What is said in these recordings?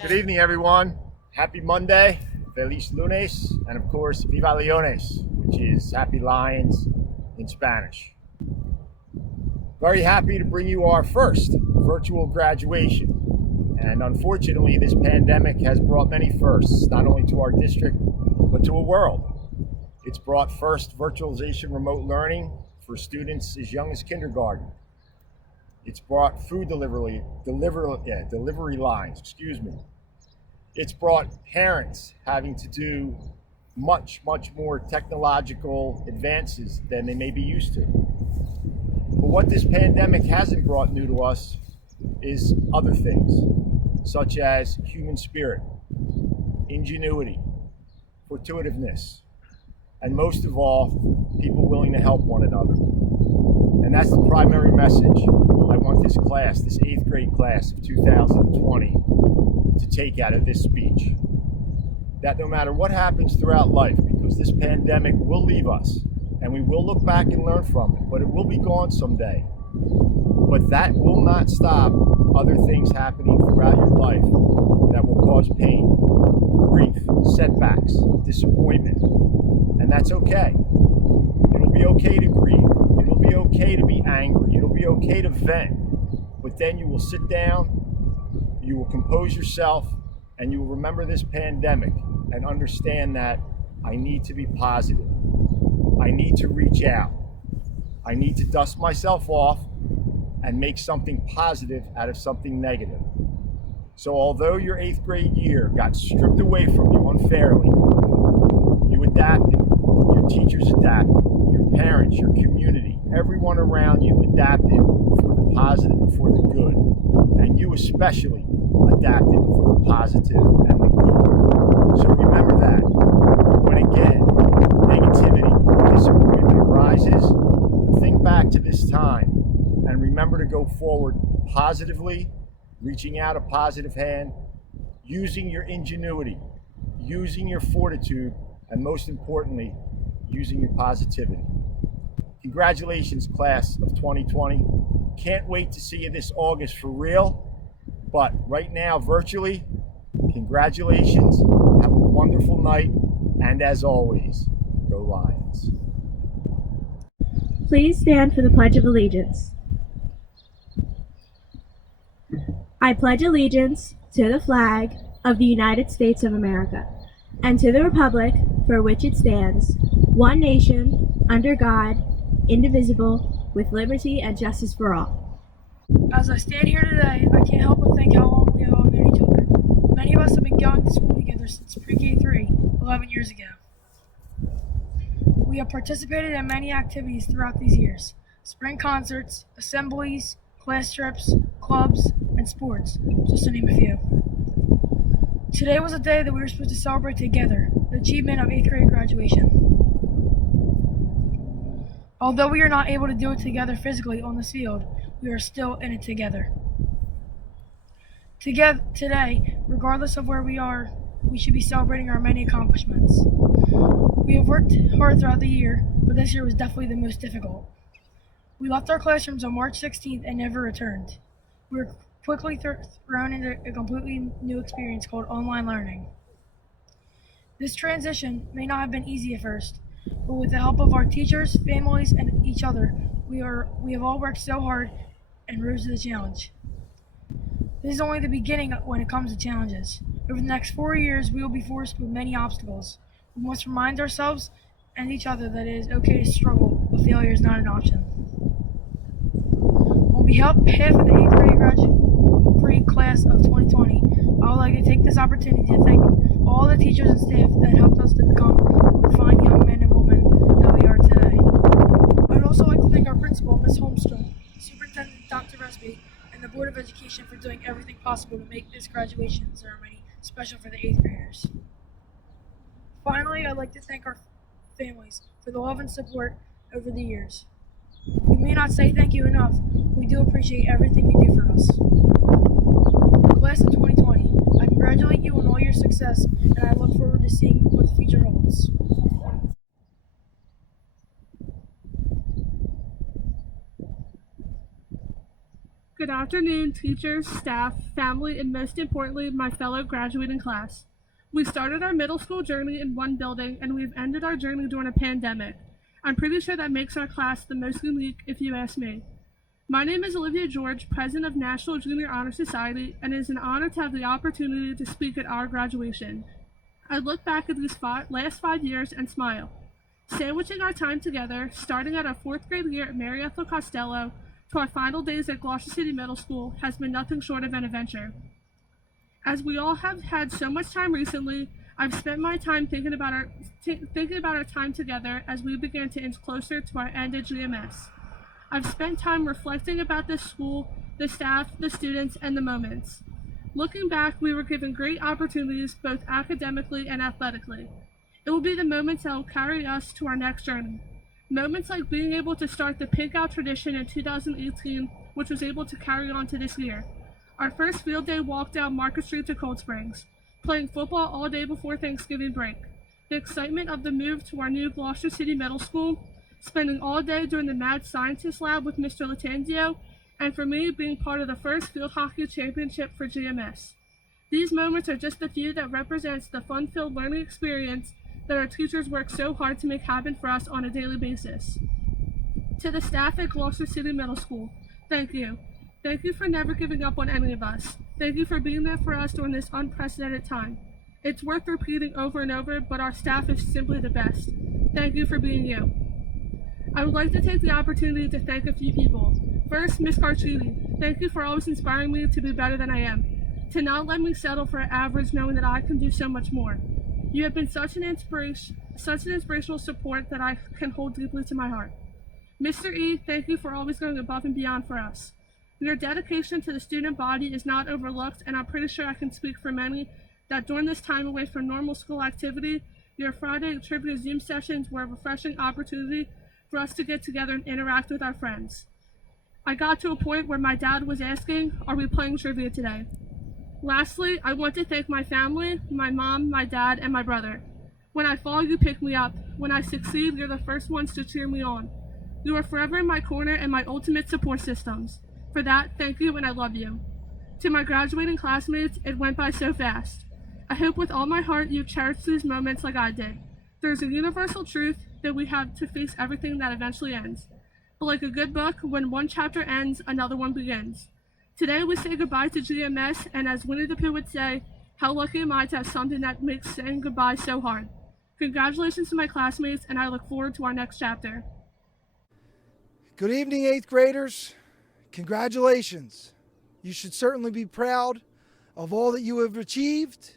Good evening, everyone. Happy Monday, Feliz Lunes, and of course, Viva Leones, which is Happy Lions in Spanish. Very happy to bring you our first virtual graduation. And unfortunately, this pandemic has brought many firsts, not only to our district, but to a world. It's brought first virtualization remote learning for students as young as kindergarten. It's brought food delivery lines, It's brought parents having to do much more technological advances than they may be used to. But what this pandemic hasn't brought new to us is other things, such as human spirit, ingenuity, fortuitiveness, and most of all, people willing to help one another. And that's the primary message I want this class, this 8th grade class of 2020, to take out of this speech. That no matter what happens throughout life, because this pandemic will leave us, and we will look back and learn from it, but it will be gone someday. But that will not stop other things happening throughout your life that will cause pain, grief, setbacks, disappointment, and that's okay. It'll be okay to grieve. It'll be okay to be angry. It'll be okay to vent. But then you will sit down, you will compose yourself, and you will remember this pandemic and understand that I need to be positive. I need to reach out. I need to dust myself off and make something positive out of something negative. So although your 8th grade year got stripped away from you unfairly, you adapted, your teachers adapted, your parents, your community, everyone around you adapted for the positive and for the good. And you especially adapted for the positive and the good. So remember that. When again, negativity, disappointment arises, think back to this time and remember to go forward positively, reaching out a positive hand, using your ingenuity, using your fortitude, and most importantly, using your positivity. Congratulations, class of 2020. Can't wait to see you this August for real. But right now, virtually, congratulations. Have a wonderful night. And as always, go Lions. Please stand for the Pledge of Allegiance. I pledge allegiance to the flag of the United States of America and to the republic for which it stands, one nation, under God, indivisible, with liberty and justice for all. As I stand here today, I can't help but think how long we have all known each other. Many of us have been going to school together since pre-K3, 11 years ago. We have participated in many activities throughout these years: spring concerts, assemblies, class trips, clubs, and sports, just to name a few. Today was a day that we were supposed to celebrate together, the achievement of 8th grade graduation. Although we are not able to do it together physically on this field, we are still in it together. Today, regardless of where we are, we should be celebrating our many accomplishments. We have worked hard throughout the year, but this year was definitely the most difficult. We left our classrooms on March 16th and never returned. We were quickly thrown into a completely new experience called online learning. This transition may not have been easy at first, but with the help of our teachers, families, and each other, we have all worked so hard and rose to the challenge. This is only the beginning when it comes to challenges. Over the next 4 years, we will be forced with many obstacles. We must remind ourselves and each other that it is okay to struggle, but failure is not an option. On behalf of the 8th grade class of 2020, I would like to take this opportunity to thank all the teachers and staff that helped us to become the fine young men and women that we are today. Board of Education for doing everything possible to make this graduation ceremony special for the 8th graders. Finally, I'd like to thank our families for the love and support over the years. We may not say thank you enough, but we do appreciate everything you do for us. Class of 2020, I congratulate you on all your success, and I look forward to seeing what the future holds. Good afternoon, teachers, staff, family, and most importantly, my fellow graduating class. We started our middle school journey in one building, and we've ended our journey during a pandemic. I'm pretty sure that makes our class the most unique, if you ask me. My name is Olivia George, president of National Junior Honor Society, and it is an honor to have the opportunity to speak at our graduation. I look back at these last 5 years and smile. Sandwiching our time together, starting at our 4th grade year at Mary Ethel Costello to our final days at Gloucester City Middle School has been nothing short of an adventure. As we all have had so much time recently, I've spent my time thinking about our time together as we began to inch closer to our end at GMS. I've spent time reflecting about this school, the staff, the students, and the moments. Looking back, we were given great opportunities both academically and athletically. It will be the moments that will carry us to our next journey. Moments like being able to start the Pig Out tradition in 2018, which was able to carry on to this year. Our first field day walk down Market Street to Cold Springs, playing football all day before Thanksgiving break, the excitement of the move to our new Gloucester City Middle School, spending all day during the Mad Scientist Lab with Mr. Latanzio, and for me, being part of the first field hockey championship for GMS. These moments are just a few that represents the fun-filled learning experience that our teachers work so hard to make happen for us on a daily basis. To the staff at Gloucester City Middle School, thank you. Thank you for never giving up on any of us. Thank you for being there for us during this unprecedented time. It's worth repeating over and over, but our staff is simply the best. Thank you for being you. I would like to take the opportunity to thank a few people. First, Ms. Carchidi, thank you for always inspiring me to be better than I am, to not let me settle for average knowing that I can do so much more. You have been such an inspirational support that I can hold deeply to my heart. Mr. E, thank you for always going above and beyond for us. Your dedication to the student body is not overlooked, and I'm pretty sure I can speak for many that during this time away from normal school activity, your Friday trivia Zoom sessions were a refreshing opportunity for us to get together and interact with our friends. I got to a point where my dad was asking, are we playing trivia today? Lastly, I want to thank my family, my mom, my dad, and my brother. When I fall, you pick me up. When I succeed, you're the first ones to cheer me on. You are forever in my corner and my ultimate support systems. For that, thank you and I love you. To my graduating classmates, it went by so fast. I hope with all my heart you cherish these moments like I did. There's a universal truth that we have to face everything that eventually ends. But like a good book, when one chapter ends, another one begins. Today we say goodbye to GMS, and as Winnie the Pooh would say, how lucky am I to have something that makes saying goodbye so hard. Congratulations to my classmates, and I look forward to our next chapter. Good evening, 8th graders. Congratulations. You should certainly be proud of all that you have achieved.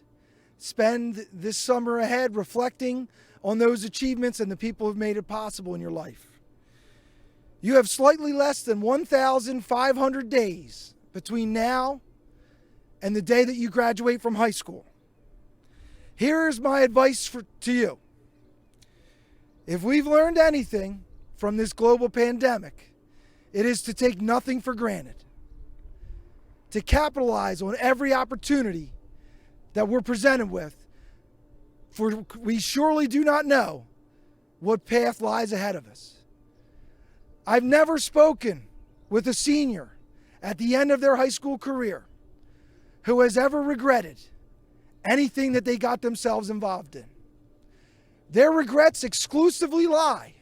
Spend this summer ahead reflecting on those achievements and the people who have made it possible in your life. You have slightly less than 1,500 days between now and the day that you graduate from high school. Here is my advice to you. If we've learned anything from this global pandemic, it is to take nothing for granted, to capitalize on every opportunity that we're presented with, for we surely do not know what path lies ahead of us. I've never spoken with a senior at the end of their high school career who has ever regretted anything that they got themselves involved in. Their regrets exclusively lie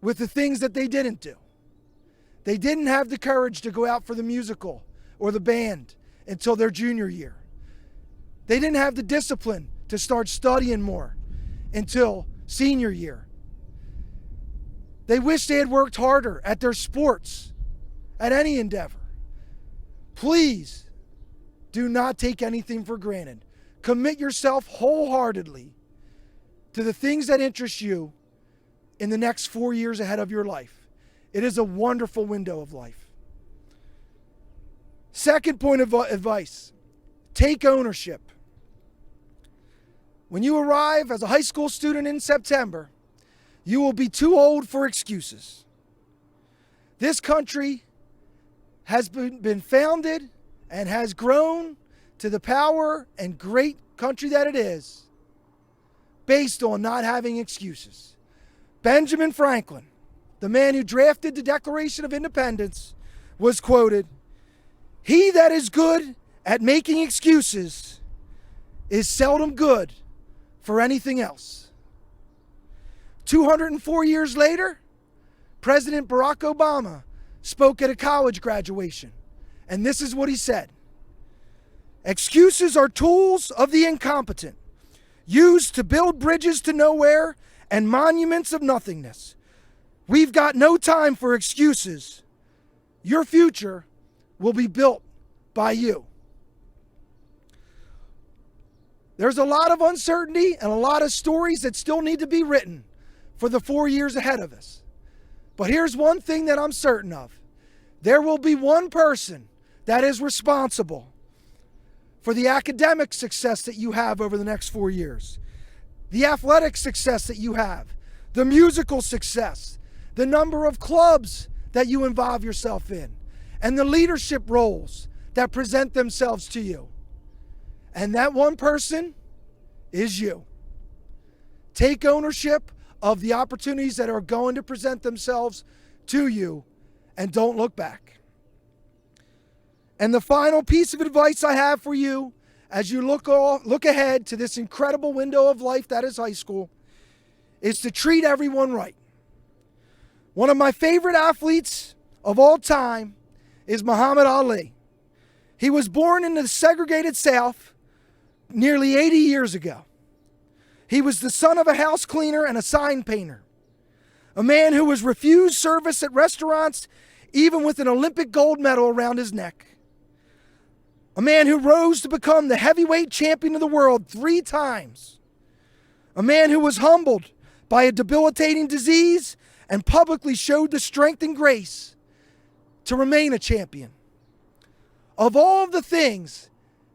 with the things that they didn't do. They didn't have the courage to go out for the musical or the band until their junior year. They didn't have the discipline to start studying more until senior year. They wish they had worked harder at their sports, at any endeavor. Please do not take anything for granted. Commit yourself wholeheartedly to the things that interest you in the next 4 years ahead of your life. It is a wonderful window of life. Second point of advice, take ownership. When you arrive as a high school student in September, you will be too old for excuses. This country has been founded and has grown to the power and great country that it is based on not having excuses. Benjamin Franklin, the man who drafted the Declaration of Independence, was quoted, "He that is good at making excuses is seldom good for anything else." 204 years later, President Barack Obama spoke at a college graduation, and this is what he said: "Excuses are tools of the incompetent, used to build bridges to nowhere and monuments of nothingness. We've got no time for excuses. Your future will be built by you." There's a lot of uncertainty and a lot of stories that still need to be written for the 4 years ahead of us. But here's one thing that I'm certain of. There will be one person that is responsible for the academic success that you have over the next 4 years, the athletic success that you have, the musical success, the number of clubs that you involve yourself in, and the leadership roles that present themselves to you. And that one person is you. Take ownership of the opportunities that are going to present themselves to you, and don't look back. And the final piece of advice I have for you as you look ahead to this incredible window of life that is high school is to treat everyone right. One of my favorite athletes of all time is Muhammad Ali. He was born in the segregated South nearly 80 years ago. He was the son of a house cleaner and a sign painter, a man who was refused service at restaurants even with an Olympic gold medal around his neck, a man who rose to become the heavyweight champion of the world 3 times, a man who was humbled by a debilitating disease and publicly showed the strength and grace to remain a champion. Of all of the things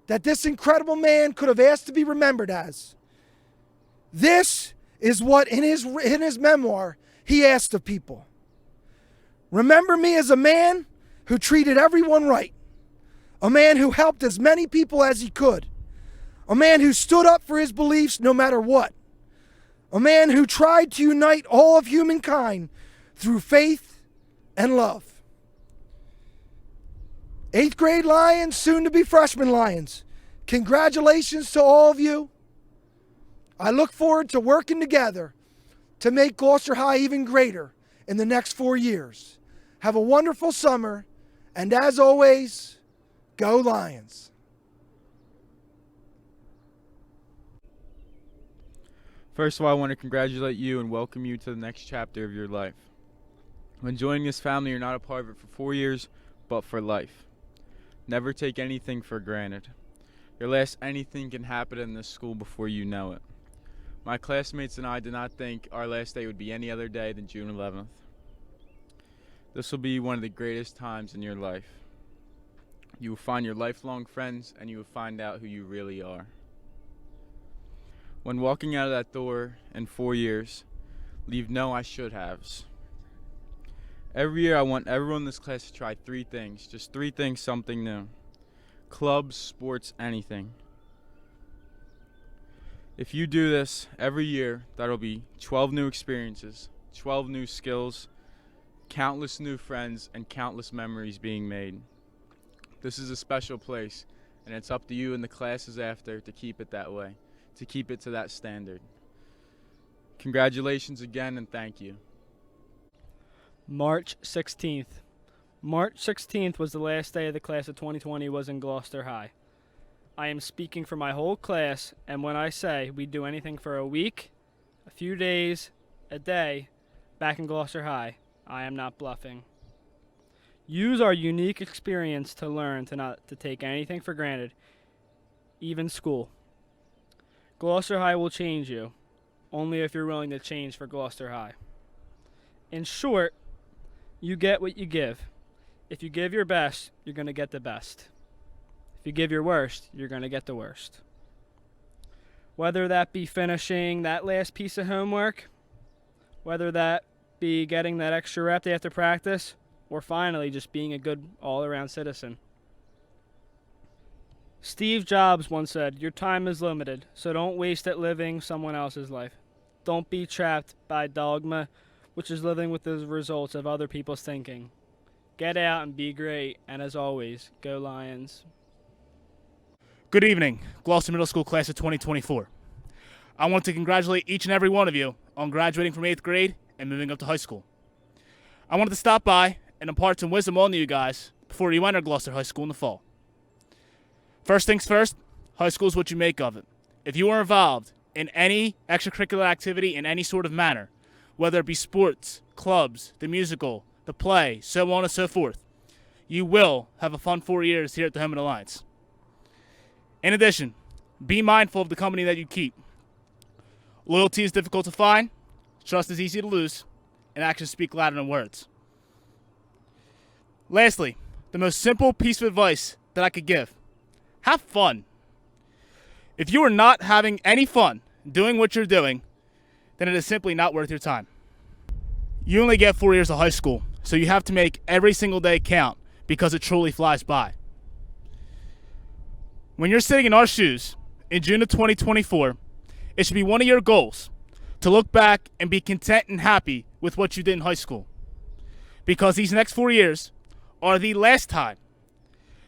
that this incredible man could have asked to be remembered as, this is what in his memoir he asked of people. Remember me as a man who treated everyone right, a man who helped as many people as he could, a man who stood up for his beliefs no matter what, a man who tried to unite all of humankind through faith and love. 8th grade Lions, soon to be freshman Lions, congratulations to all of you. I look forward to working together to make Gloucester High even greater in the next 4 years. Have a wonderful summer, and as always, go Lions. First of all, I want to congratulate you and welcome you to the next chapter of your life. When joining this family, you're not a part of it for 4 years, but for life. Never take anything for granted. Your last anything can happen in this school before you know it. My classmates and I did not think our last day would be any other day than June 11th. This will be one of the greatest times in your life. You will find your lifelong friends, and you will find out who you really are. When walking out of that door in 4 years, leave no I should haves. Every year I want everyone in this class to try 3 things, just 3 things, something new. Clubs, sports, anything. If you do this every year, that'll be 12 new experiences, 12 new skills, countless new friends, and countless memories being made. This is a special place, and it's up to you and the classes after to keep it that way, to keep it to that standard. Congratulations again, and thank you. March 16th. March 16th was the last day of the class of 2020 was in Gloucester High. I am speaking for my whole class, and when I say we do anything for a week, a few days, a day, back in Gloucester High, I am not bluffing. Use our unique experience to learn to not to take anything for granted, even school. Gloucester High will change you, only if you're willing to change for Gloucester High. In short, you get what you give. If you give your best, you're going to get the best. If you give your worst, you're going to get the worst. Whether that be finishing that last piece of homework, whether that be getting that extra rep after practice, or finally just being a good all-around citizen. Steve Jobs once said, "Your time is limited, so don't waste it living someone else's life. Don't be trapped by dogma, which is living with the results of other people's thinking. Get out and be great, and as always, go Lions." Good evening, Gloucester Middle School class of 2024. I want to congratulate each and every one of you on graduating from 8th grade and moving up to high school. I wanted to stop by and impart some wisdom on you guys before you enter Gloucester High School in the fall. First things first, high school is what you make of it. If you are involved in any extracurricular activity in any sort of manner, whether it be sports, clubs, the musical, the play, so on and so forth, you will have a fun 4 years here at the Home and Alliance. In addition, be mindful of the company that you keep. Loyalty is difficult to find, trust is easy to lose, and actions speak louder than words. Lastly, the most simple piece of advice that I could give: have fun. If you are not having any fun doing what you're doing, then it is simply not worth your time. You only get 4 years of high school, so you have to make every single day count because it truly flies by. When you're sitting in our shoes in June of 2024, it should be one of your goals to look back and be content and happy with what you did in high school. Because these next 4 years are the last time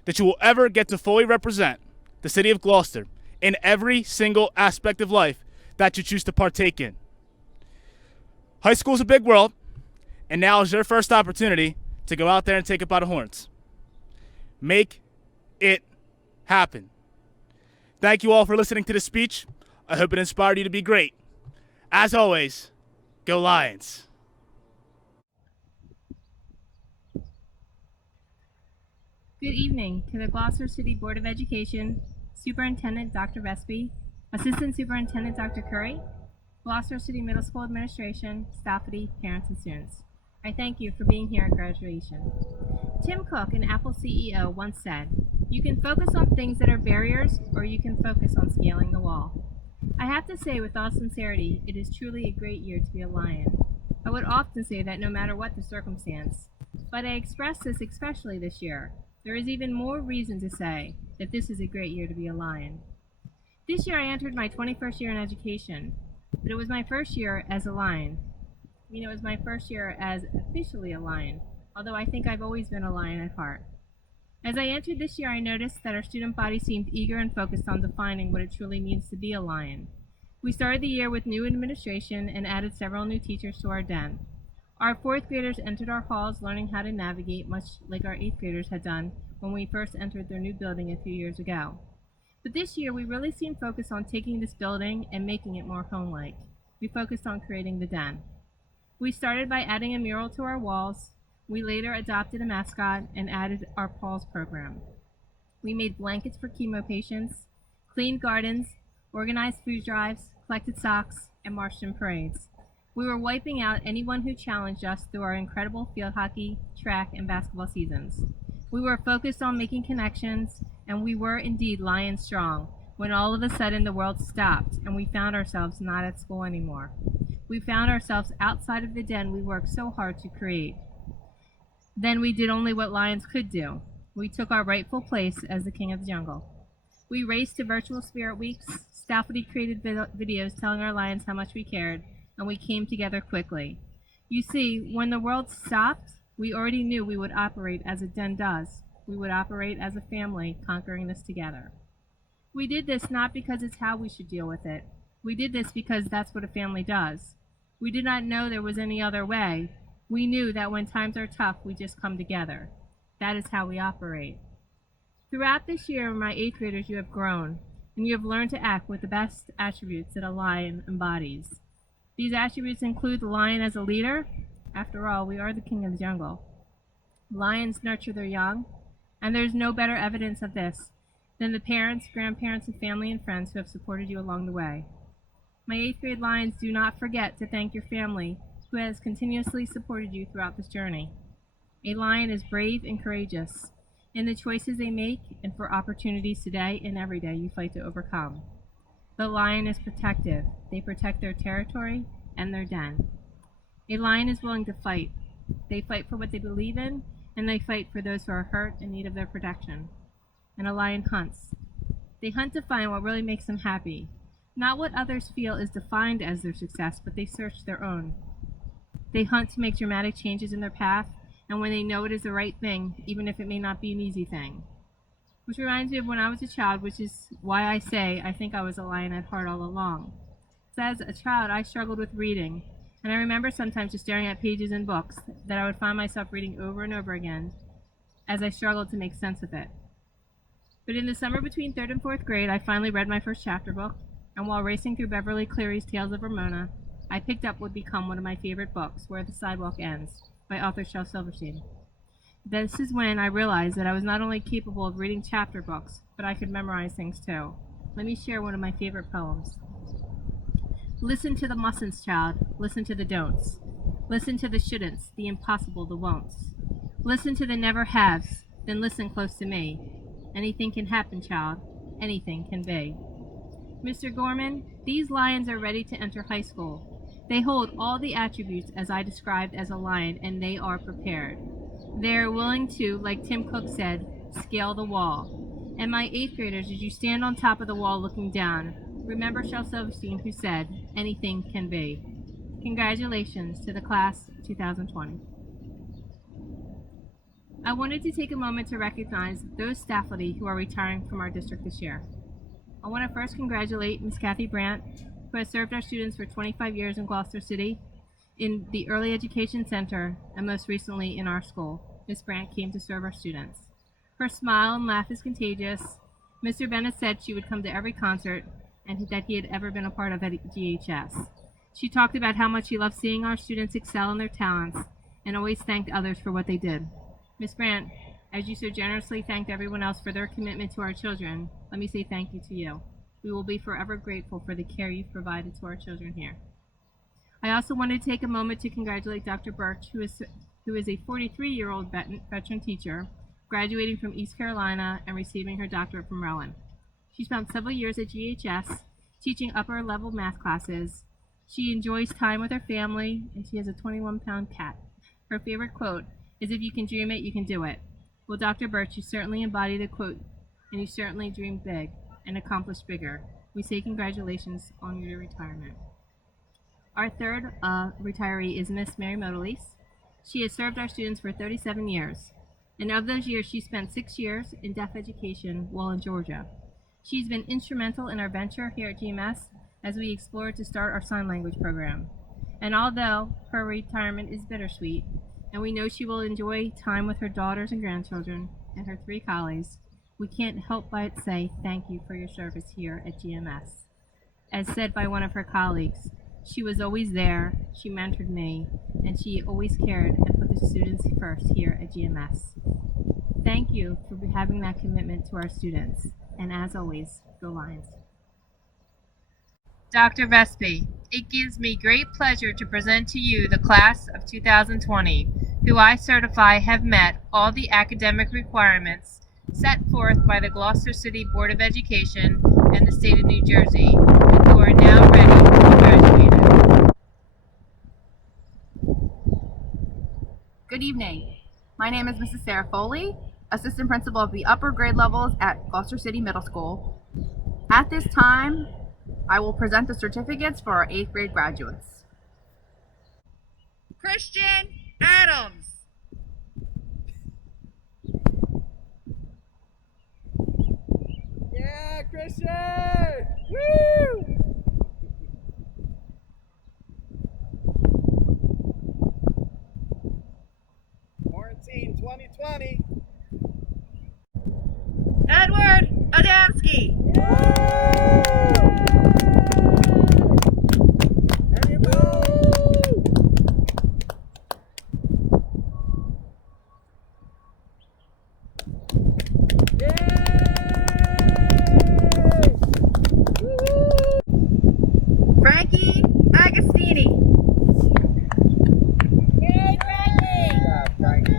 that you will ever get to fully represent the city of Gloucester in every single aspect of life that you choose to partake in. High school is a big world, and now is your first opportunity to go out there and take it by the horns. Make it happen. Thank you all for listening to this speech. I hope it inspired you to be great. As always, go Lions. Good evening to the Gloucester City Board of Education, Superintendent Dr. Vespi, Assistant Superintendent Dr. Curry, Gloucester City Middle School Administration, faculty, parents, and students. I thank you for being here at graduation. Tim Cook, an Apple CEO, once said, "You can focus on things that are barriers, or you can focus on scaling the wall." I have to say with all sincerity, it is truly a great year to be a Lion. I would often say that no matter what the circumstance, but I express this especially this year. There is even more reason to say that this is a great year to be a Lion. This year I entered my 21st year in education, but it was my first year as a Lion. It was my first year as officially a Lion, although I think I've always been a Lion at heart. As I entered this year, I noticed that our student body seemed eager and focused on defining what it truly means to be a Lion. We started the year with new administration and added several new teachers to our den. Our 4th graders entered our halls learning how to navigate, much like our 8th graders had done when we first entered their new building a few years ago. But this year, we really seemed focused on taking this building and making it more home-like. We focused on creating the den. We started by adding a mural to our walls. We later adopted a mascot and added our Paws program. We made blankets for chemo patients, cleaned gardens, organized food drives, collected socks, and marched in parades. We were wiping out anyone who challenged us through our incredible field hockey, track, and basketball seasons. We were focused on making connections, and we were indeed Lion strong when all of a sudden the world stopped and we found ourselves not at school anymore. We found ourselves outside of the den we worked so hard to create. Then we did only what Lions could do. We took our rightful place as the king of the jungle. We raced to virtual spirit weeks, faculty created videos telling our Lions how much we cared, and we came together quickly. You see, when the world stopped, we already knew we would operate as a den does. We would operate as a family, conquering this together. We did this not because it's how we should deal with it. We did this because that's what a family does. We did not know there was any other way. We knew that when times are tough, we just come together. That is how we operate. Throughout this year, my 8th graders, you have grown, and you have learned to act with the best attributes that a Lion embodies. These attributes include the Lion as a leader. After all, we are the king of the jungle. Lions nurture their young, and there's no better evidence of this than the parents, grandparents, and family and friends who have supported you along the way. My 8th grade Lions, do not forget to thank your family who has continuously supported you throughout this journey. A lion is brave and courageous in the choices they make and for opportunities today and every day you fight to overcome. The lion is protective. They protect their territory and their den. A lion is willing to fight. They fight for what they believe in, and they fight for those who are hurt in need of their protection. And a lion hunts. They hunt to find what really makes them happy. Not what others feel is defined as their success, but they search their own. They hunt to make dramatic changes in their path, and when they know it is the right thing, even if it may not be an easy thing. Which reminds me of when I was a child, which is why I say I think I was a lion at heart all along. So as a child, I struggled with reading, and I remember sometimes just staring at pages in books that I would find myself reading over and over again as I struggled to make sense of it. But in the summer between 3rd and 4th grade, I finally read my first chapter book, and while racing through Beverly Cleary's Tales of Ramona, I picked up what would become one of my favorite books, Where the Sidewalk Ends, by author Shel Silverstein. This is when I realized that I was not only capable of reading chapter books, but I could memorize things too. Let me share one of my favorite poems. Listen to the mustn'ts, child. Listen to the don'ts. Listen to the shouldn'ts, the impossible, the won'ts. Listen to the never haves, then listen close to me. Anything can happen, child. Anything can be. Mr. Gorman, these lions are ready to enter high school. They hold all the attributes as I described as a lion, and they are prepared. They are willing to, like Tim Cook said, scale the wall. And my 8th graders, as you stand on top of the wall looking down, remember Shel Silverstein, who said, anything can be. Congratulations to the class of 2020. I wanted to take a moment to recognize those faculty who are retiring from our district this year. I want to first congratulate Ms. Kathy Brandt, who has served our students for 25 years in Gloucester City in the Early Education Center and most recently in our school. Ms. Brandt came to serve our students. Her smile and laugh is contagious. Mr. Bennett said she would come to every concert and that he had ever been a part of at GHS. She talked about how much she loved seeing our students excel in their talents and always thanked others for what they did. Ms. Brandt, as you so generously thanked everyone else for their commitment to our children, let me say thank you to you. We will be forever grateful for the care you've provided to our children here. I also wanted to take a moment to congratulate Dr. Birch, who is a 43-year-old veteran teacher, graduating from East Carolina and receiving her doctorate from Rowan. She spent several years at GHS, teaching upper-level math classes. She enjoys time with her family, and she has a 21-pound cat. Her favorite quote is, "If you can dream it, you can do it." Well, Dr. Birch, you certainly embody the quote, and you certainly dream big and accomplished bigger. We say congratulations on your retirement. Our third retiree is Miss Mary Modalise. She has served our students for 37 years, and of those years, she spent 6 years in deaf education while in Georgia. She's been instrumental in our venture here at GMS as we explored to start our sign language program. And although her retirement is bittersweet, and we know she will enjoy time with her daughters and grandchildren and her 3 colleagues, we can't help but say thank you for your service here at GMS. As said by one of her colleagues, she was always there, she mentored me, and she always cared and put the students first here at GMS. Thank you for having that commitment to our students, and as always, go Lions. Dr. Vespi, it gives me great pleasure to present to you the class of 2020, who I certify have met all the academic requirements set forth by the Gloucester City Board of Education and the state of New Jersey, and who are now ready to be graduated. Good evening. My name is Mrs. Sarah Foley, Assistant Principal of the upper grade levels at Gloucester City Middle School. At this time, I will present the certificates for our 8th grade graduates. Christian Adams. Yeah, Christian! Woo! Quarantine 2020. Edward Adamski. Frankie Agostini. Yay, Frankie! Yeah, Frankie.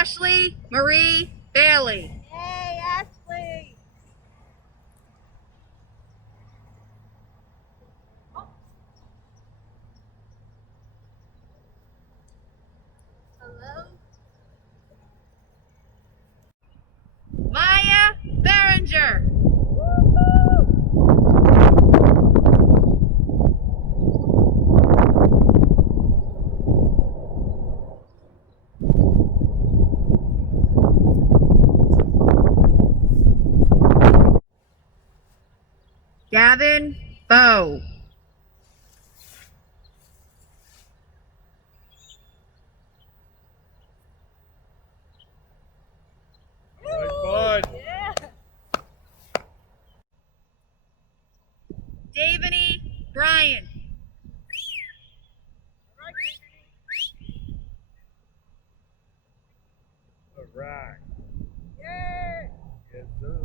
Ashley Marie Bailey. Yay, Ashley! Hello? Maya Berenger. Gavin Bowe. Fun. Yeah. Davany Bryan. All right. Yay! Yes, sir.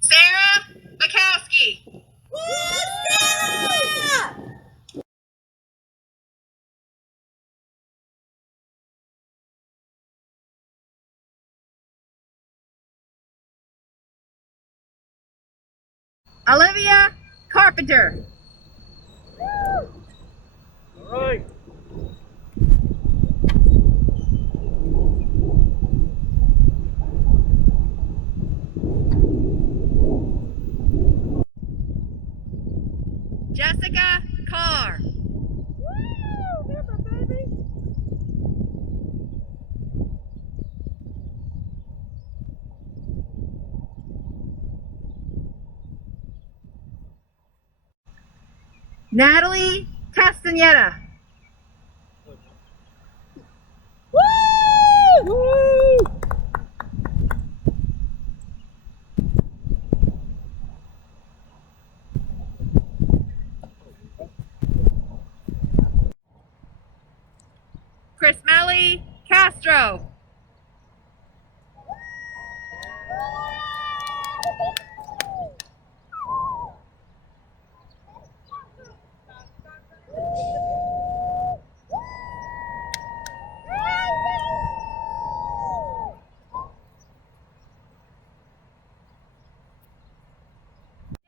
Sarah Makowski. Olivia Carpenter. All right. Jessica Carr. Woo! There's my baby. Natalee Castaneda. Woo! Woo! Chrismelly Castro.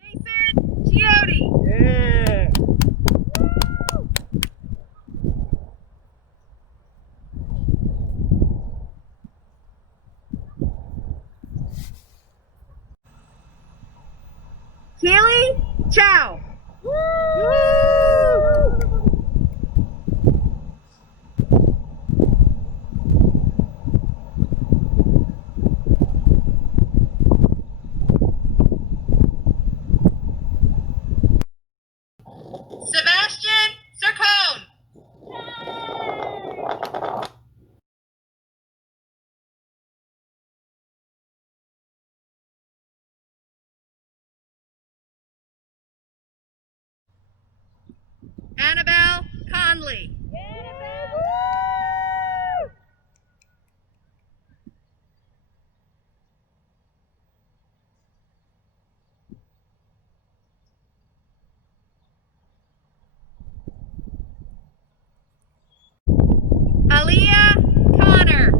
Jason Chiotti. Yeah. Keely Chow. Sebastian Sarcone. Anabelle Conley. Aaliyah Connor.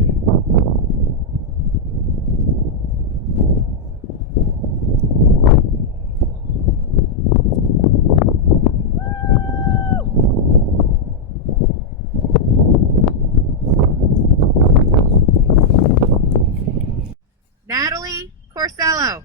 Natalie Corsello.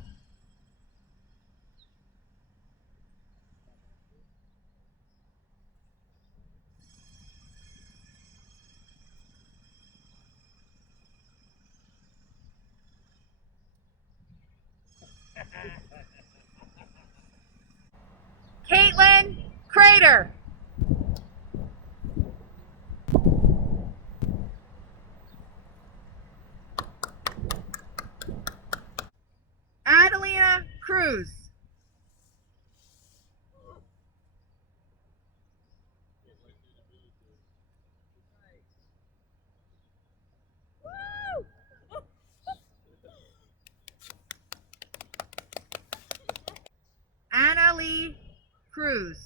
Caitlyn Crater. Adelina Cruz. Annalee Cruz.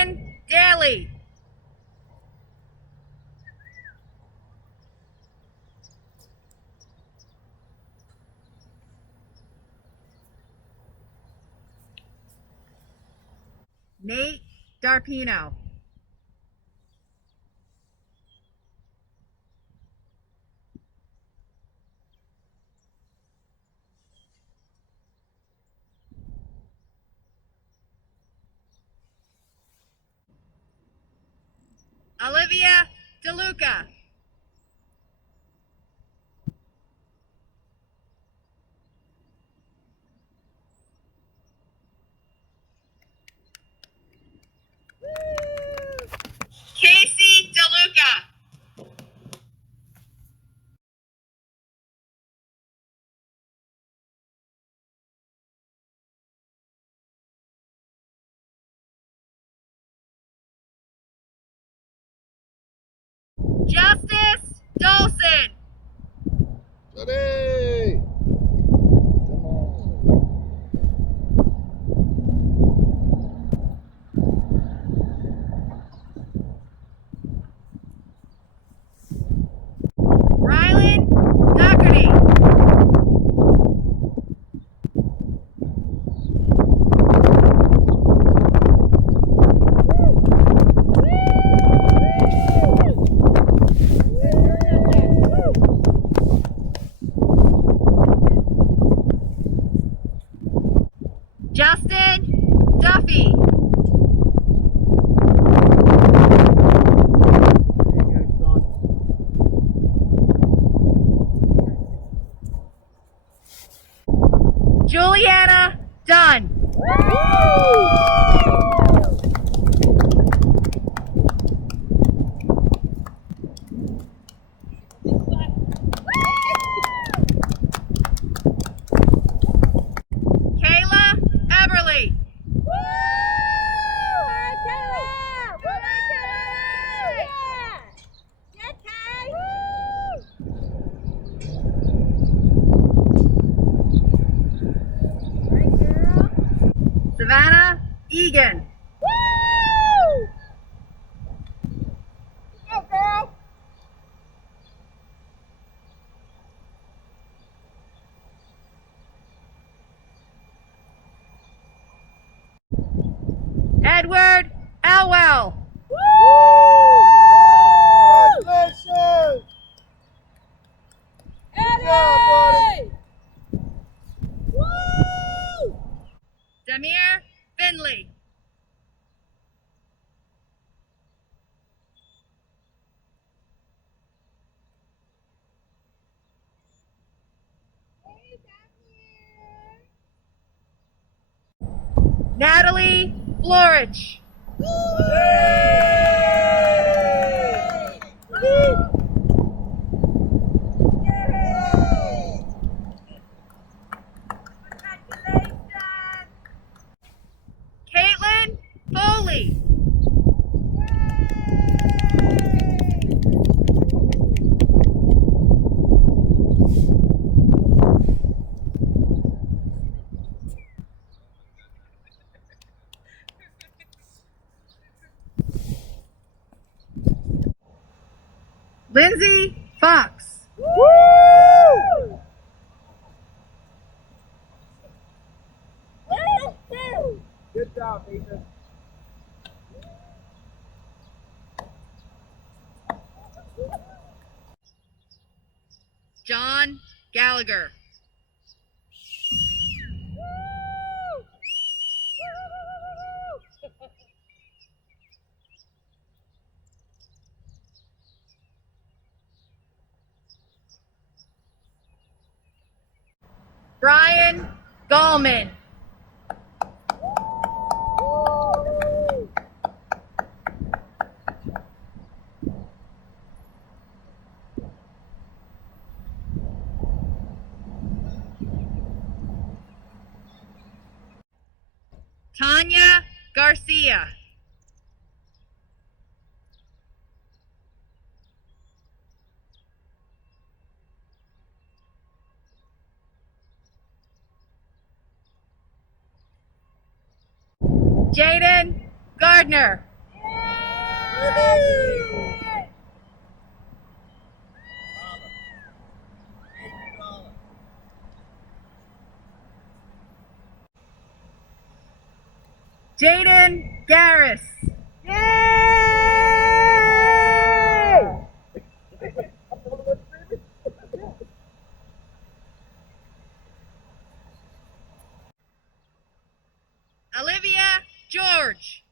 Brandon Daly. Nate Darpino. Olivia Deluca. Kasey DeLuca. Justice Dolson. Ready! Rylan Doherty. Justin Duffy. Julianna Dunn. Kayla Everly. Savannah Egan. Go, girl. Edward Elwell. Congratulations! Eddie! Woo! Damir Finley. Natalie Florich. Caitlyn Foley. Lindsay Fox. Good job, Ethan. Jon Gallagher. Brian Gallman. Tania Garcia. Jaden Gardiner. Jaden Garris. Olivia George.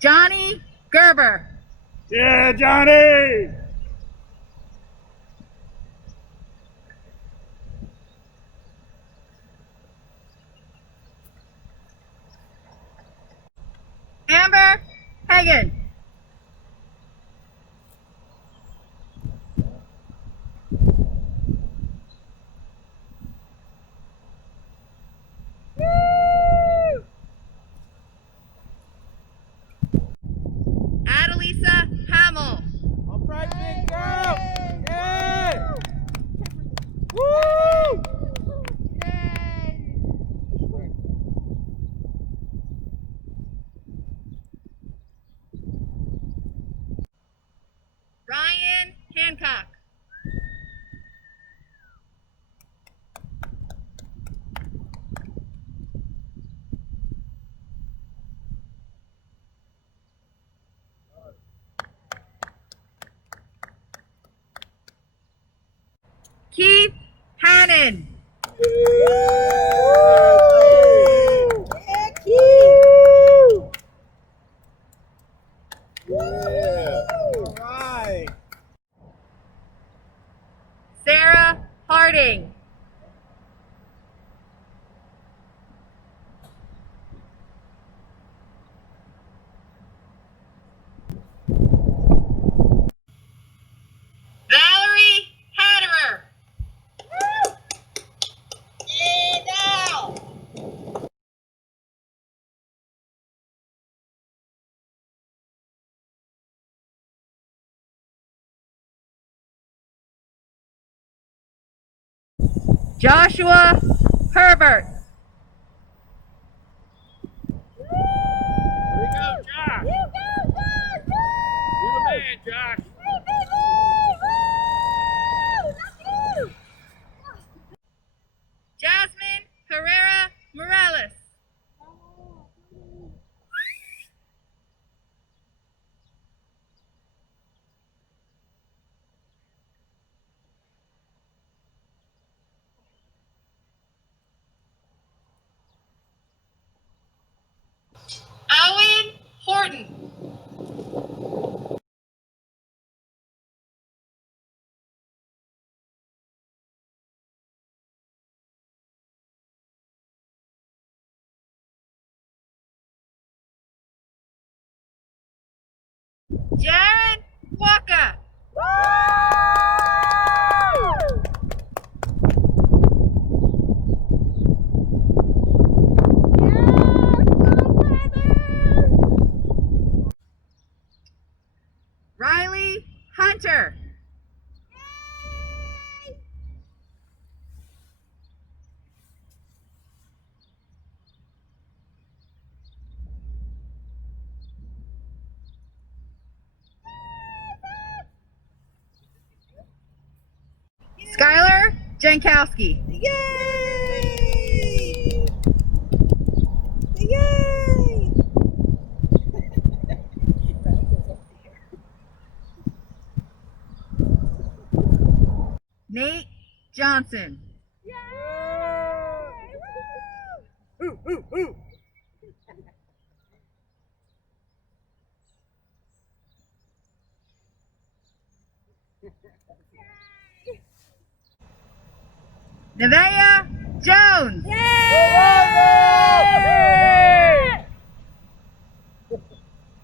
Johnny Gerber. Yeah, Johnny! Amber Hagan. Adelisa Hamill. All right, big girl! Yeah! Woo! Ryan Hancock. Keith Hannon. All right. Sarah Harding. Valerie Hatterer. Joshua Herbert. Here we go, Josh. You're the man, Josh. Jasmine Herrera Morales. Owen Horton. Jared Walker. Ryleigh Hunter. Skyler Jankowski. Yay! Yay! Nate Johnson. Yay! Ooh, ooh, ooh. Nevaeh Jones. Yay!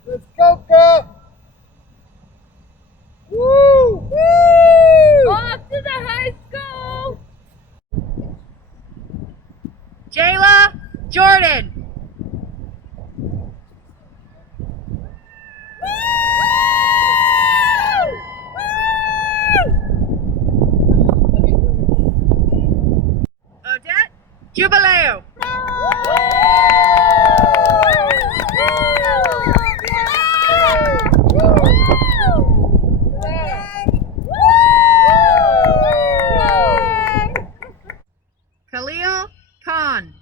Let's go, girl! Woo! Woo! Off to the high school. Jayla Jordan. Jubileo. Khalil Khan.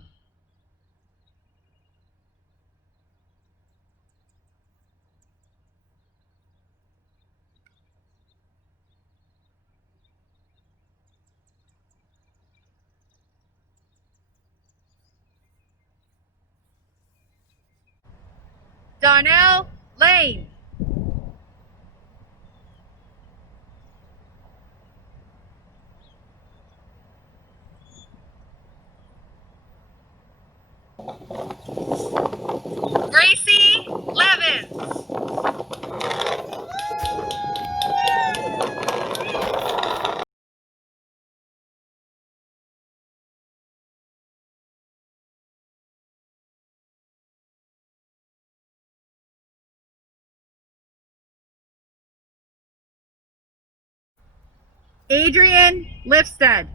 Darnell Lane. Gracie Levins. Adrian Lipstead.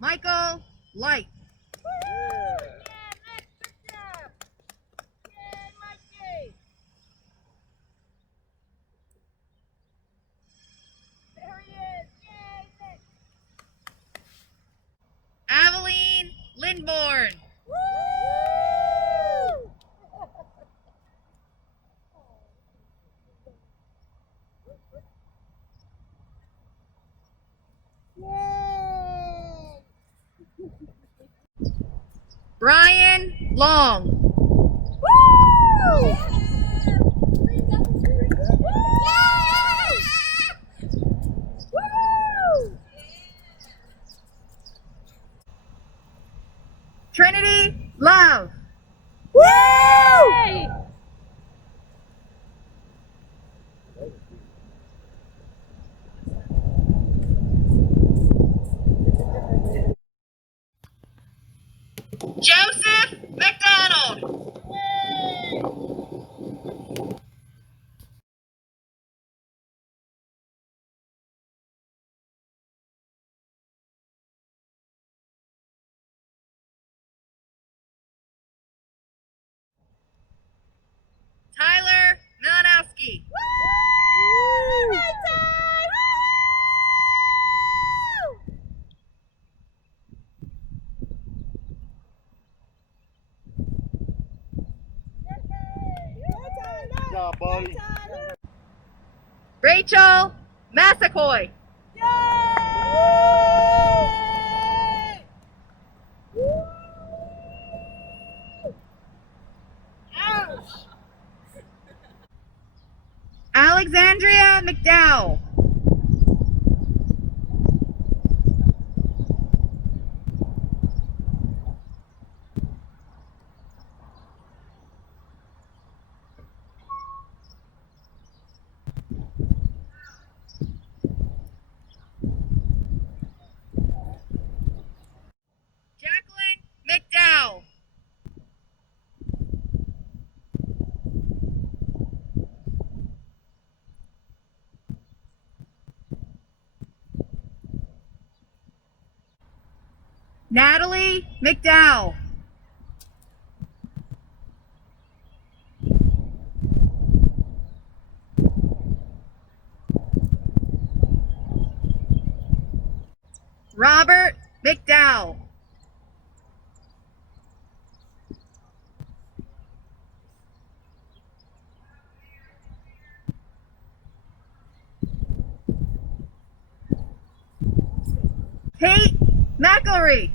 Michael Light. Aveline Lindborn. Brian Long. Trinity Love. Joseph McDonald. Tyler Malinowski. Good job, buddy. Rachel Massacoy. Alexandria McDowell. Jacqueline McDowell. Natalie McDowell. Robert McDowell. Kate McElry.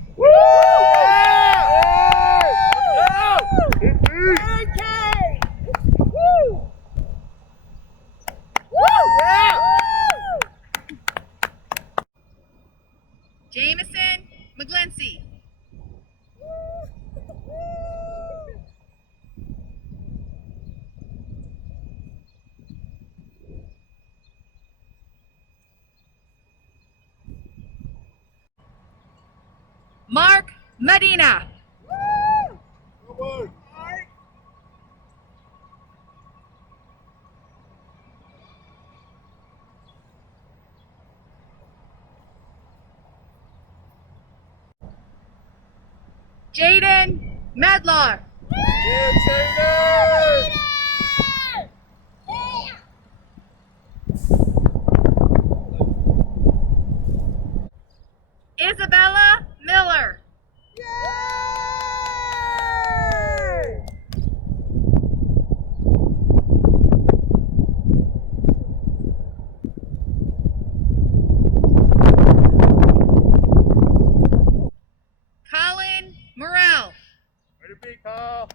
Jameson McGlincy. Mark Medina. Jaidyn Medlar. Isabella Miller. Colin Morrell. Way to be, Carl.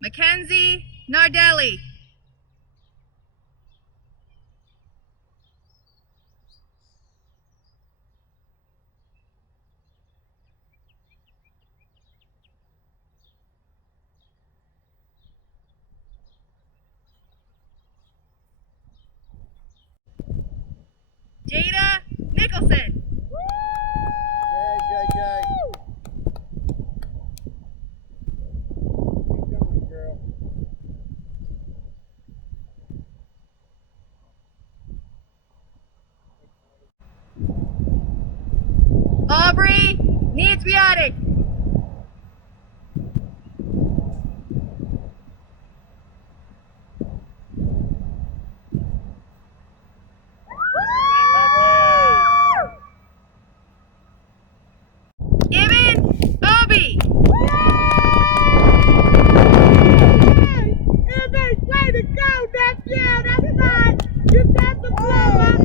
Mackenzie Nardelli. Jada Nickolson. Aubrey needs biotic. Ibn Obi. Way to go, nephew. That's fine. You got the floor.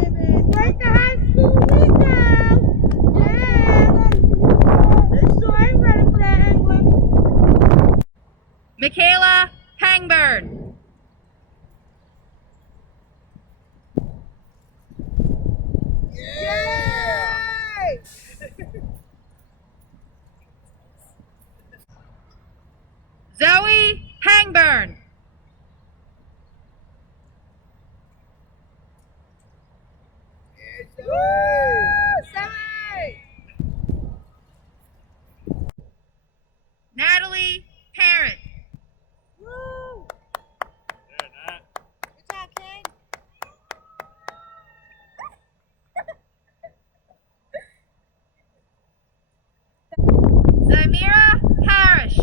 Break the high school window. Yeah. They sure ain't ready for that English. Michaela Hangburn. Yay! Zoe Hangburn. Natalie Parent. Woo! There, Nat. Good job, King. Zamira Parrish.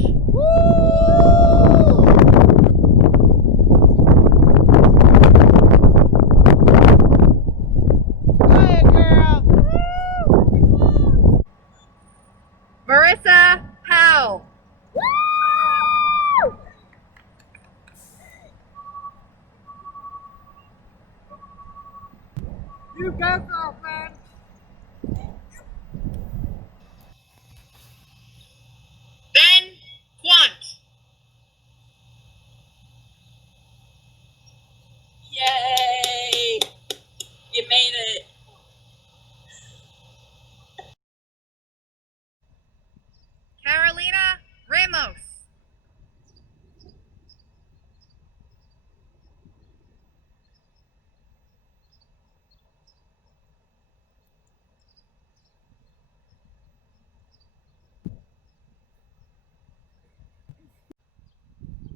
Go ahead, girl. Marissa Powell. You go, girlfriend. Ben Quant. Yay! You made it. Carolina Ramos.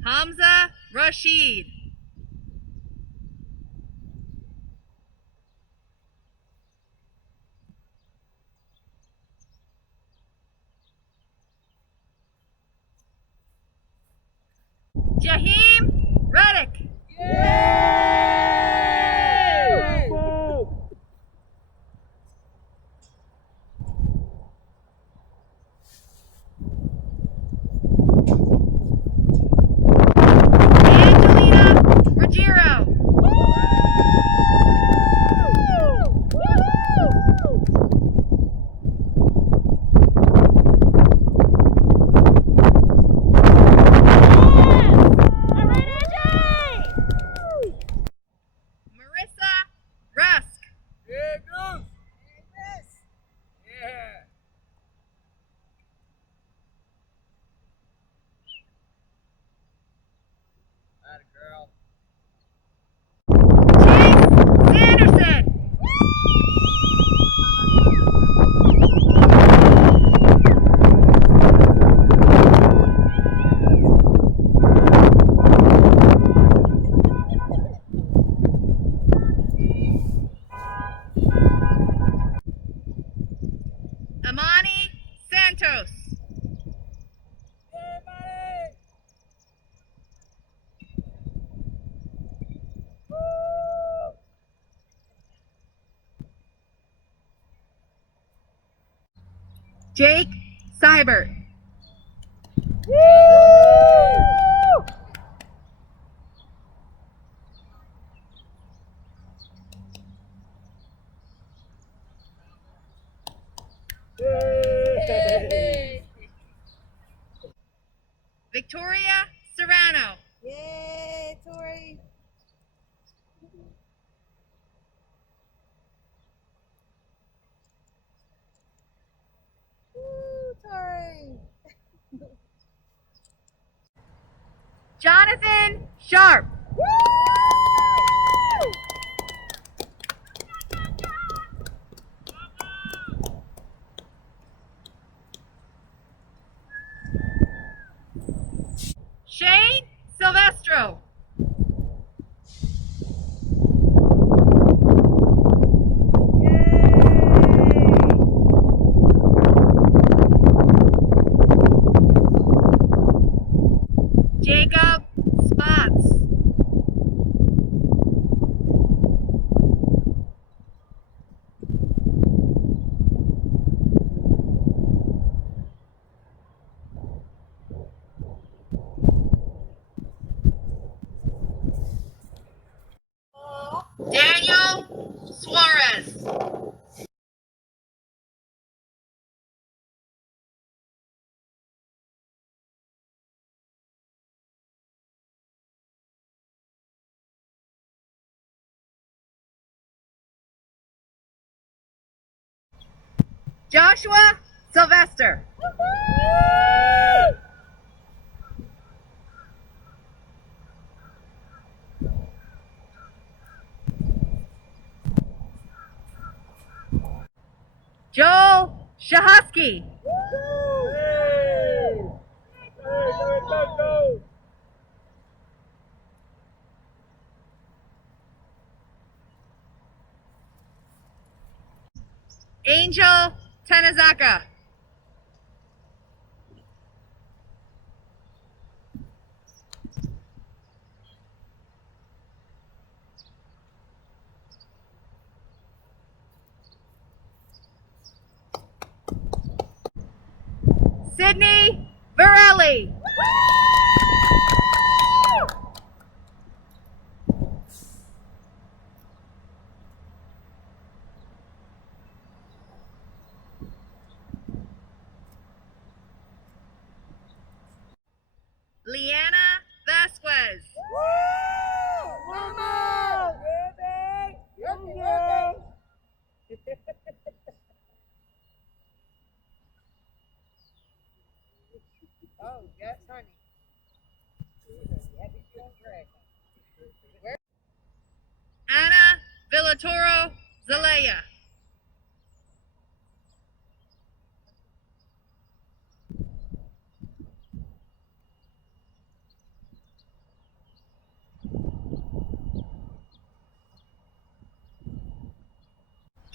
Hamza Rashid. Jaheim Reddick. Yay! Angelina Ruggiero. All right, Jake Seibert. Victoria Serrano. Yay, Tori. Woo, Tori. Jonathan Sharp. Shane Silvestro. Jacob Spots. Daniel Suarez. Joshua Sylvester. Joel Shahusky. Angel Tanazaka. Sydney Varelli. Leanna Vasquez. Mama! Yeah, oh, yes, honey. Anna Villatoro Zelaya.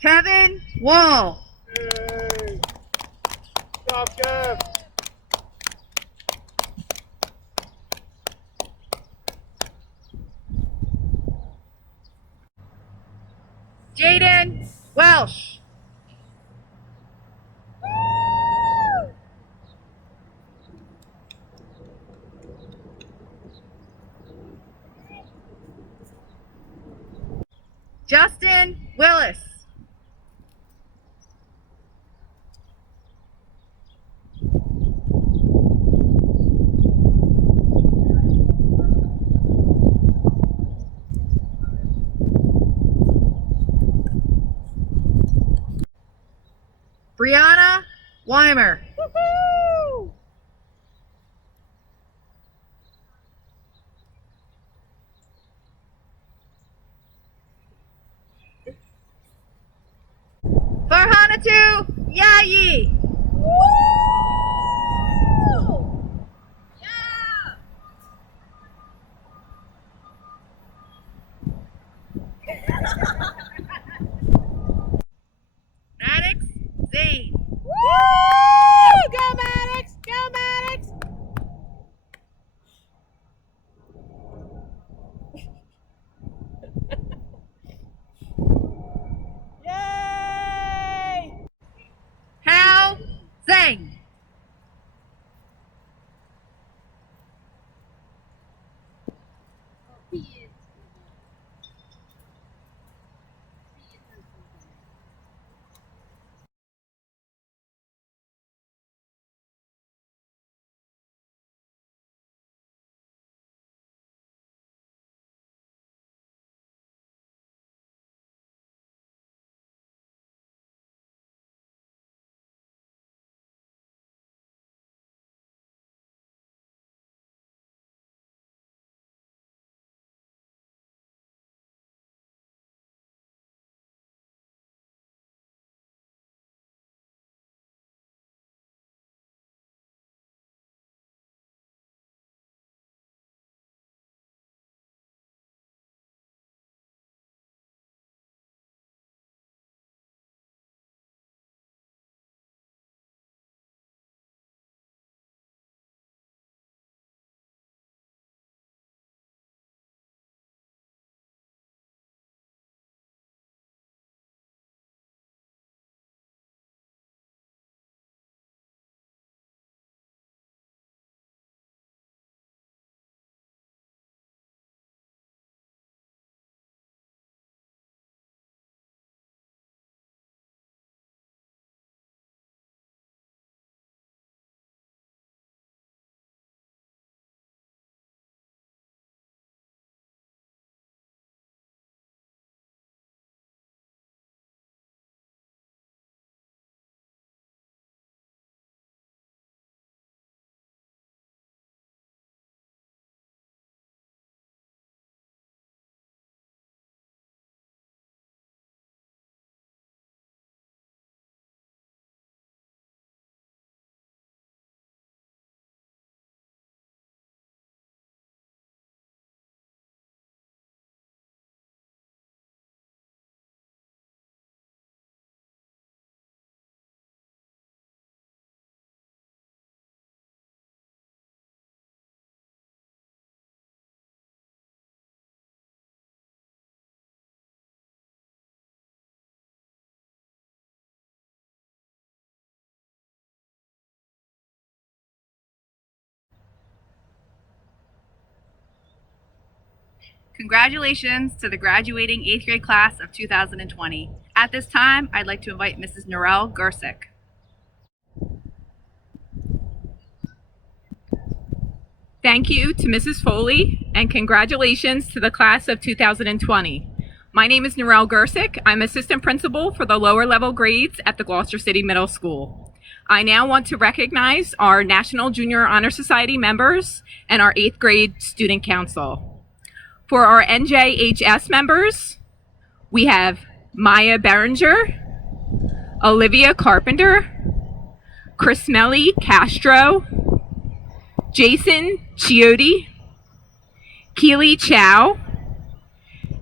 Kevin Wall. Hey. Stop, Kev. Jaden Welsh. Justin Willis. Brianna Weimer. Woo-hoo! Farhanatu Yayi. Maddox Zane. Woo! Go Maddox! Go Maddox! Yay! Hal Zhang. Congratulations to the graduating 8th grade class of 2020. At this time, I'd like to invite Mrs. Narelle Gersick. Thank you to Mrs. Foley, and congratulations to the class of 2020. My name is Narelle Gersick. I'm assistant principal for the lower level grades at the Gloucester City Middle School. I now want to recognize our National Junior Honor Society members and our 8th grade student council. For our NJHS members, we have Maya Berenger, Olivia Carpenter, Chrismelly Castro, Jason Chiotti, Keely Chow,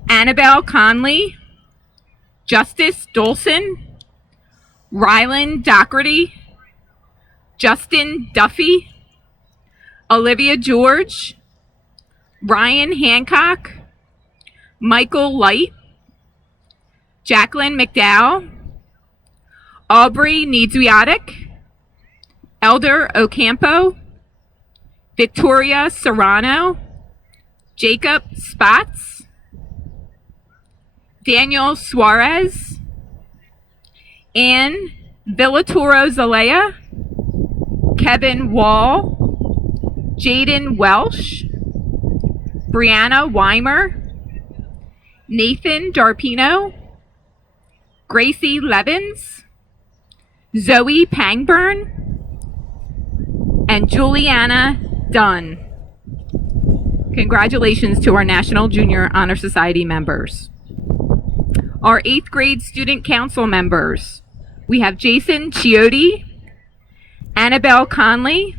Anabelle Conley, Justice Dolson, Rylan Doherty, Justin Duffy, Olivia George, Ryan Hancock, Michael Light, Jacqueline McDowell, Aubrey Niedzwiatek, Elder Ocampo, Victoria Serrano, Jacob Spatz, Daniel Suarez, Ann Villatoro Zalea, Kevin Wall, Jaden Welsh, Brianna Weimer, Nathan Darpino, Gracie Levins, Zoe Pangburn, and Julianna Dunn. Congratulations to our National Junior Honor Society members. Our 8th grade student council members. We have Jason Chiotti, Anabelle Conley,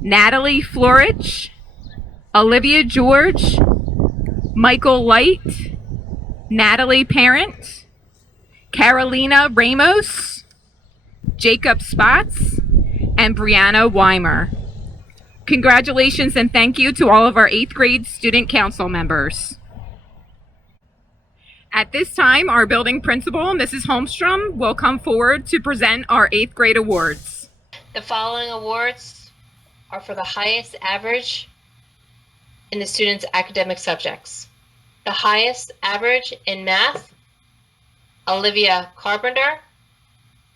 Natalie Florich, Olivia George, Michael Light, Natalie Parent, Carolina Ramos, Jacob Spatz, and Brianna Weimer. Congratulations and thank you to all of our 8th grade student council members. At this time, our building principal, Mrs. Holmstrom, will come forward to present our 8th grade awards. The following awards are for the highest average in the students' academic subjects. The highest average in math, Olivia Carpenter,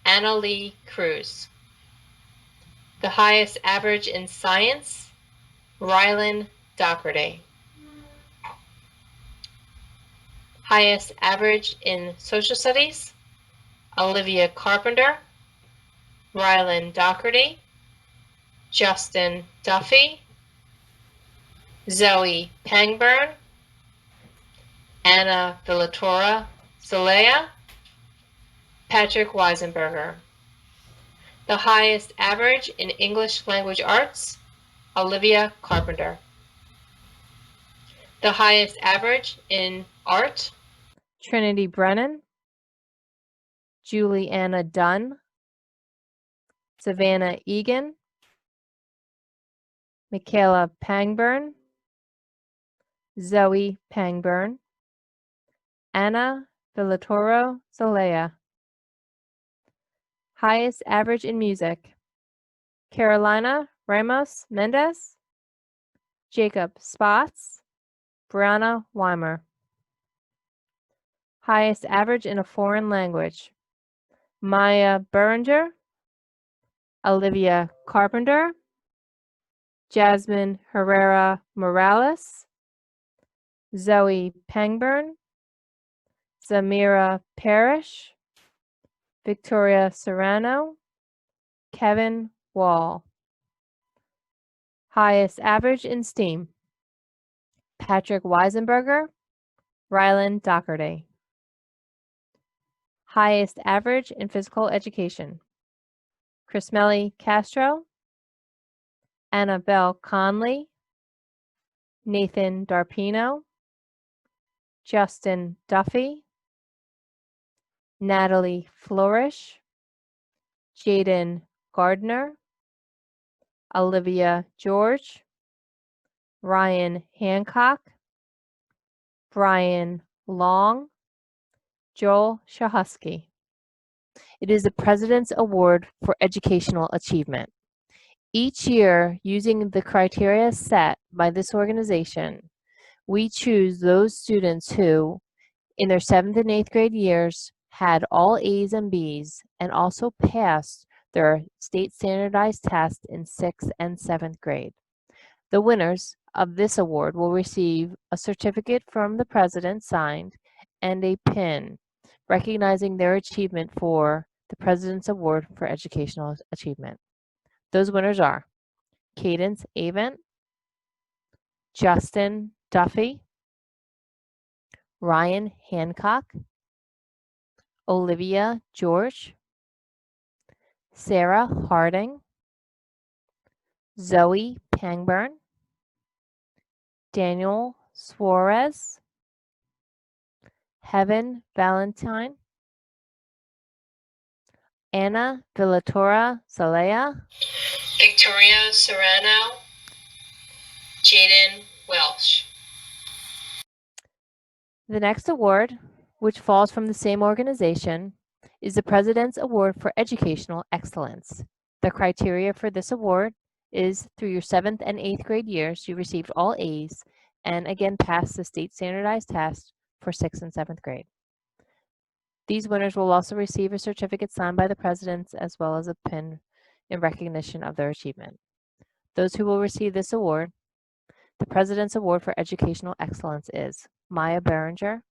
Anna Lee Cruz. The highest average in science, Rylan Doherty. Highest average in social studies, Olivia Carpenter, Rylan Doherty, Justin Duffy, Zoe Pangburn, Anna Villatora Zalea, Patrick Weisenberger. The highest average in English language arts, Olivia Carpenter. The highest average in art, Trinity Brennan, Julianna Dunn, Savannah Egan, Michaela Pangburn, Zoe Pangburn, Anna Villatoro Zalea. Highest average in music, Carolina Ramos Mendez, Jacob Spatz, Brianna Weimer. Highest average in a foreign language, Maya Berenger, Olivia Carpenter, Jasmine Herrera Morales, Zoe Pangburn, Zamira Parrish, Victoria Serrano, Kevin Wall. Highest average in STEAM, Patrick Weisenberger, Rylan Doherty. Highest average in physical education, Chrismelly Castro, Anabelle Conley, Nathan Darpino, Justin Duffy, Natalie Florish, Jaden Gardiner, Olivia George, Ryan Hancock, Brian Long, Joel Shahusky. It is the President's Award for Educational Achievement. Each year, using the criteria set by this organization, we choose those students who, in their 7th and 8th grade years, had all A's and B's and also passed their state standardized test in 6th and 7th grade. The winners of this award will receive a certificate from the president signed and a pin recognizing their achievement for the President's Award for Educational Achievement. Those winners are Cadence Avent, Justin Duffy, Ryan Hancock, Olivia George, Sarah Harding, Zoe Pangburn, Daniel Suarez, Heaven Valentine, Anna Villatora Zalea, Victoria Serrano, Jaden Welsh. The next award, which falls from the same organization, is the President's Award for Educational Excellence. The criteria for this award is through your 7th and 8th grade years, you received all A's and again passed the state standardized test for 6th and 7th grade. These winners will also receive a certificate signed by the presidents as well as a pin in recognition of their achievement. Those who will receive this award, the President's Award for Educational Excellence is Maya Berenger,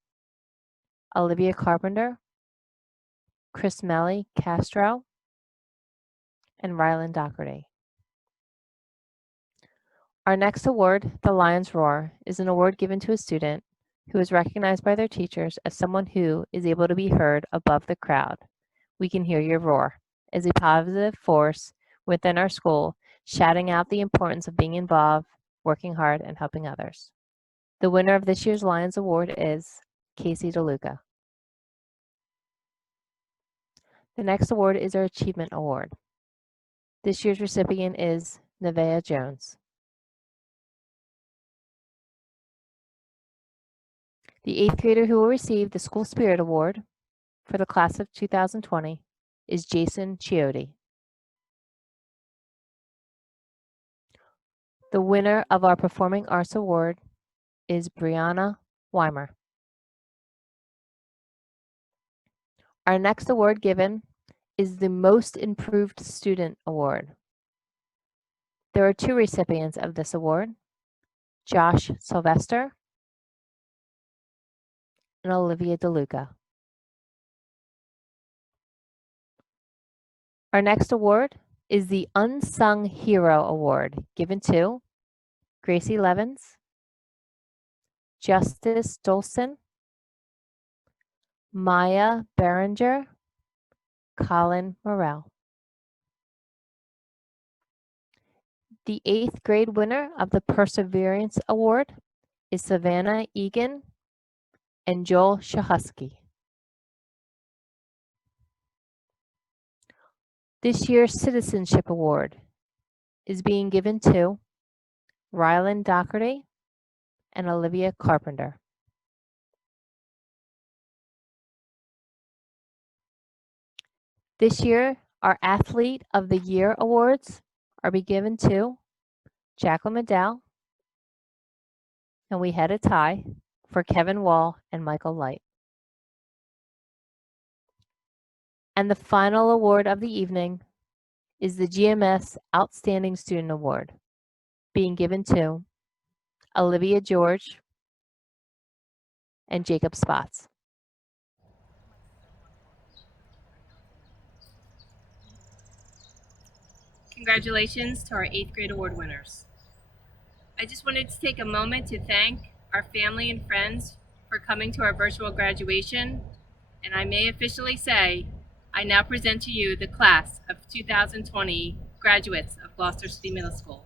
Olivia Carpenter, Chris Melly Castro, and Rylan Doherty. Our next award, the Lion's Roar, is an award given to a student who is recognized by their teachers as someone who is able to be heard above the crowd. We can hear your roar as a positive force within our school, shouting out the importance of being involved, working hard, and helping others. The winner of this year's Lions Award is Kasey DeLuca. The next award is our Achievement Award. This year's recipient is Nevaeh Jones. The 8th grader who will receive the School Spirit Award for the class of 2020 is Jason Chiotti. The winner of our Performing Arts Award is Brianna Weimer. Our next award given is the Most Improved Student Award. There are 2 recipients of this award, Josh Sylvester and Olivia Deluca. Our next award is the Unsung Hero Award, given to Gracie Levins, Justice Dolson, Maya Berenger, Colin Morrell. The 8th grade winner of the Perseverance Award is Savannah Egan and Joel Shahusky. This year's Citizenship Award is being given to Rylan Doherty and Olivia Carpenter. This year, our Athlete of the Year awards are being given to Jacqueline McDowell, and we had a tie for Kevin Wall and Michael Light. And the final award of the evening is the GMS Outstanding Student Award, being given to Olivia George and Jacob Spots. Congratulations to our 8th grade award winners. I just wanted to take a moment to thank our family and friends for coming to our virtual graduation, and I may officially say, I now present to you the class of 2020 graduates of Gloucester City Middle School.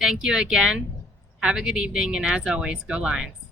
Thank you again. Have a good evening, and as always, go Lions.